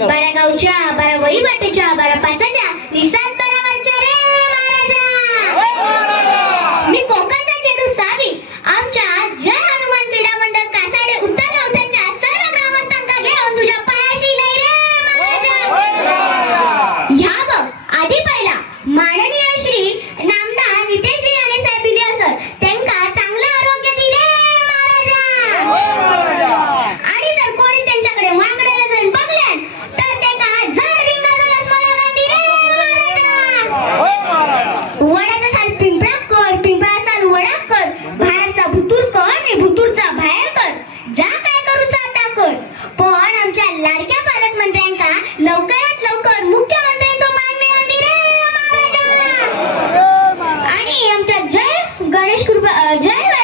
बारा गावच्या बारा वही वाटेच्या बारा पाचाच्या लाडक्या पालकमंत्र्यांका लवकरात लवकर मुख्यमंत्र्यांचा मान मिळवणी रे आणि आमचा जय गणेश कृपा जय